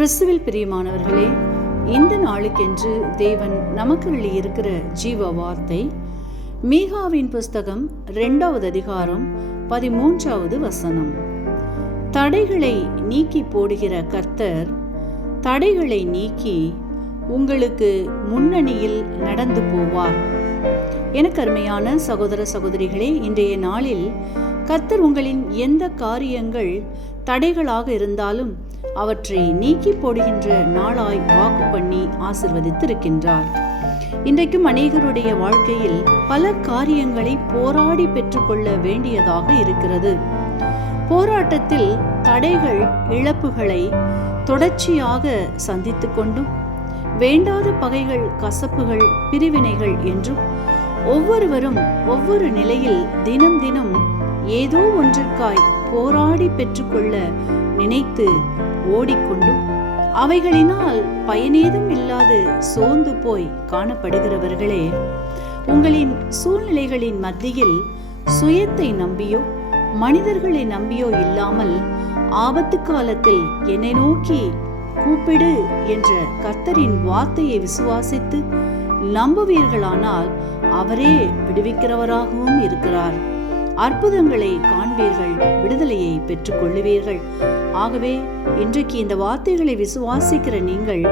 கிறிஸ்துவில் பிரியமானவர்களே, இந்த நாளுக்கென்று தேவன் நமக்கு வெளியிருக்கிற ஜீவ வார்த்தை மீகாவின் புஸ்தகம் 2வது அதிகாரம் 13வது வசனம். தடைகளை நீக்கி போடுகிற கர்த்தர் தடைகளை நீக்கி உங்களுக்கு முன்னணியில் நடந்து போவார். எனக்கு அருமையான சகோதர சகோதரிகளே, இன்றைய நாளில் கர்த்தர் உங்களின் எந்த காரியங்கள் தடைகளாக இருந்தாலும் அவற்றை நீக்கி போடுகின்ற நாளாய் வாக்கு பண்ணி ஆசிர்வதித்திருக்கின்றார். இன்றைக்கும் அநேகருடைய வாழ்க்கையில் பல காரியங்களை போராடி பெற்றுக்கொள்ள வேண்டியதாக இருக்கிறது. போராட்டத்தில் தடைகள், இழப்புகளை தொடர்ச்சியாக சந்தித்து கொண்டும் வேண்டாத பகைகள், கசப்புகள், பிரிவினைகள் என்றும் ஒவ்வொருவரும் ஒவ்வொரு நிலையில் தினம் தினம் ஏதோ ஒன்றிற்காய் போராடி பெற்றுக்கொள்ள நினைத்து ஓடிக்கொண்டும் அவைகளினால் பயனேதும் இல்லாது சோர்ந்து போய் காணப்படுகிறவர்களே, உங்களின் சூழ்நிலைகளின் மத்தியில் சுயத்தை நம்பியோ மனிதர்களை நம்பியோ இல்லாமல் ஆபத்து காலத்தில் என்னை நோக்கி கூப்பிடு என்ற கர்த்தரின் வார்த்தையை விசுவாசித்து நம்புவீர்களானால் அவரே விடுவிக்கிறவராகவும் இருக்கிறார். அற்புதங்களை காண்பீர்கள், விடுதலையை பெற்றுக் கொள்ளுவீர்கள். ஆகவே இன்றைக்கு இந்த வார்த்தைகளை விசுவாசிக்கிற நீங்கள்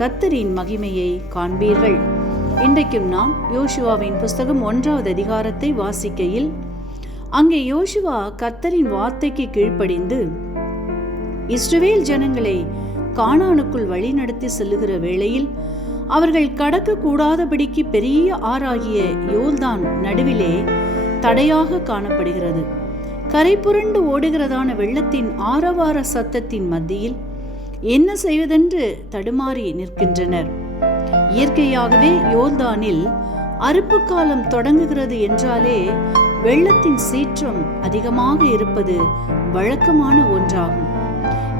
கர்த்தரின் மகிமையை காண்பீர்கள். இன்றைக்கும் நாம் யோசுவாவின் புஸ்தகம் 1வது அதிகாரத்தை வாசிக்கையில் அங்கே யோசுவா கர்த்தரின் வார்த்தைக்கு கீழ்ப்படிந்து இஸ்ரவேல் ஜனங்களை கானானுக்குள் வழிநடத்தி செல்லுகிற வேளையில் அவர்கள் கடக்க கூடாதபடிக்கு பெரிய ஆறாகிய யோர்தான் நடுவிலே தடையாக காணப்படுகிறது. கரை புரண்டு ஓடுகிறதான வெள்ளத்தின் ஆரவார சத்தத்தின் மத்தியில் என்ன செய்வதென்று தடுமாறி நிற்கின்றனர். இயற்கையாகவே யோர்தானில் அறுப்பு காலம் தொடங்குகிறது என்றாலே வெள்ளத்தின் சீற்றம் அதிகமாக இருப்பது வழக்கமான ஒன்றாகும்.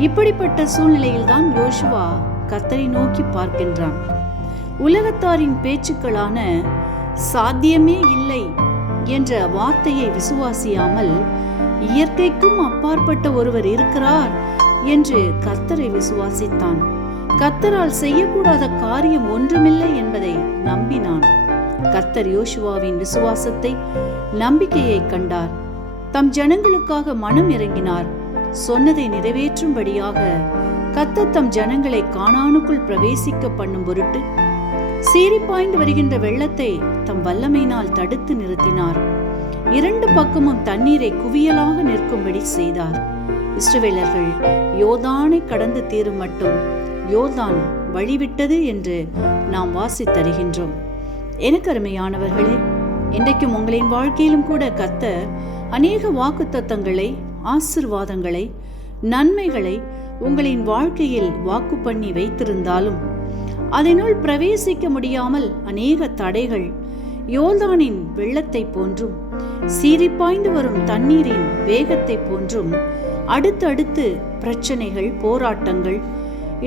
இப்படிப்பட்ட சூழ்நிலையில்தான் யோசுவா கர்த்தரை நோக்கி பார்க்கின்றான். உலகத்தாரின் பேச்சுக்களான சாத்தியமே இல்லை என்ற வார்த்தையை விசுவாசியாமல் இயற்கைக்கும் அப்பாற்பட்ட ஒருவர் இருக்கிறார் என்று கர்த்தரை விசுவாசித்தான். கர்த்தரால் செய்யக்கூடாத காரியம் ஒன்றுமில்லை என்பதை நம்பினான். கர்த்தர் யோசுவாவின் விசுவாசத்தை, நம்பிக்கையை கண்டார். தம் ஜனங்களுக்காக மனம் இறங்கினார். சொன்னதை நிறைவேற்றும்படியாக கர்த்தர் தம் ஜனங்களை கானானுக்குள் பிரவேசிக்க பண்ணும் பொருட்டு சீறிப்பாய்ந்து வருகின்ற வெள்ளத்தை தம் வல்லமையினால் தடுத்து நிறுத்தினார். 2 பக்கமும் தண்ணீரை குவியலாக நிற்கும்படி செய்தார். இஸ்ரவேலர்கள் யோர்தானை கடந்து தீரும் மட்டும் யோர்தான் வழிவிட்டது என்று நாம் வாசித்தருகின்றோம். எனக்கு அருமையானவர்களே, இன்றைக்கும் உங்களின் வாழ்க்கையிலும் கூட கர்த்தர் அநேக வாக்குத்தத்தங்களை, ஆசீர்வாதங்களை, நன்மைகளை உங்களின் வாழ்க்கையில் வாக்கு பண்ணி வைத்திருந்தாலும் அதனுள் பிரவேசிக்க முடியாமல் அநேக தடைகள், யோர்தானின் வெள்ளத்தை போன்றும் சீறிப்பாய்ந்து வரும் தண்ணீரின் வேகத்தை போன்றும் அடுத்தடுத்து பிரச்சனைகள், போராட்டங்கள்,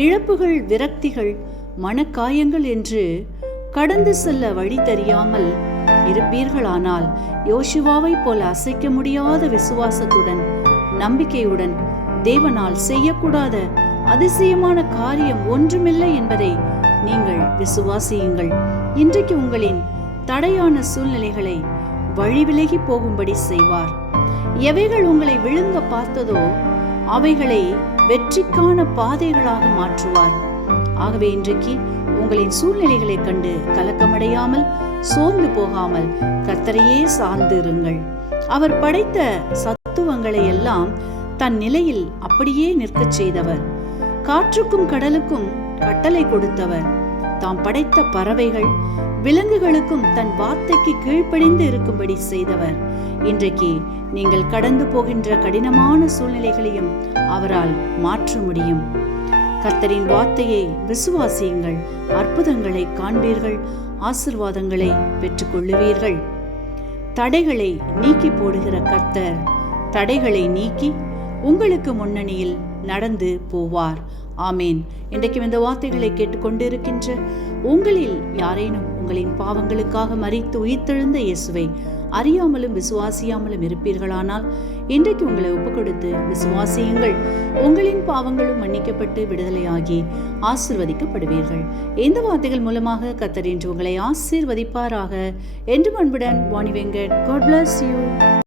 இழப்புகள், விரக்திகள், மனக்காயங்கள் என்று கடந்து செல்ல வழி தெரியாமல் இருப்பீர்களானால் யோசுவாவை போல அசைக்க முடியாத விசுவாசத்துடன், நம்பிக்கையுடன் தேவனால் செய்யக்கூடாத அதிசயமான காரியம் ஒன்றுமில்லை என்பதை நீங்கள் விசுவாசியுங்கள். இன்றைக்கு உங்களின் தடையான சூழ்நிலைகளை வழிவிலகி போகும்படி செய்வார். எவைகள் உங்களை விழுங்க பார்த்ததோ அவைகளை வெற்றிக்கான பாதைகளாக மாற்றுவார். ஆகவே இன்றைக்கு உங்களின் சூழ்நிலைகளை கண்டு கலக்கமடையாமல், சோர்ந்து போகாமல் கர்த்தரையே சார்ந்து இருங்கள். அவர் படைத்த சத்துவங்களை எல்லாம் தன் நிலையில் அப்படியே நிற்கச் செய்தவர். காற்றுக்கும் கடலுக்கும் கட்டளை கொடுத்தவர். தாம் படைத்த பறவைகள், விலங்குகளுக்கும் தன் வார்த்தைக்கு கீழ்ப்படிந்து இருக்கும்படி செய்தவர். இன்றைக்கு நீங்கள் கடந்து போகின்ற கடினமான சூழ்நிலைகளையும் அவரால் மாற்ற முடியும். கர்த்தரின் வார்த்தையை விசுவாசியுங்கள். அற்புதங்களை காண்பீர்கள், ஆசீர்வாதங்களை பெற்றுக்கொள்ளுவீர்கள். தடைகளை நீக்கி போடுகிற கர்த்தர் தடைகளை நீக்கி உங்களுக்கு முன்னணியில் நடந்து போவார். ஆமேன். இன்றைக்கும் இந்த வார்த்தைகளை கேட்டுக்கொண்டு இருக்கின்ற உங்களில் யாரேனும் உங்களின் பாவங்களுக்காக மரித்து உயிர்த்தெழுந்த இயேசுவை அறியாமலும் விசுவாசியாமலும் இருப்பீர்களானால் இன்றைக்கு உங்களை ஒப்புக் கொடுத்து விசுவாசியுங்கள். உங்களின் பாவங்களும் மன்னிக்கப்பட்டு விடுதலையாகி ஆசிர்வதிக்கப்படுவீர்கள். இந்த வார்த்தைகள் மூலமாக கர்த்தர் இன்று உங்களை ஆசீர்வதிப்பாராக. என்றும் அன்புடன் Vani Venkat. God bless you.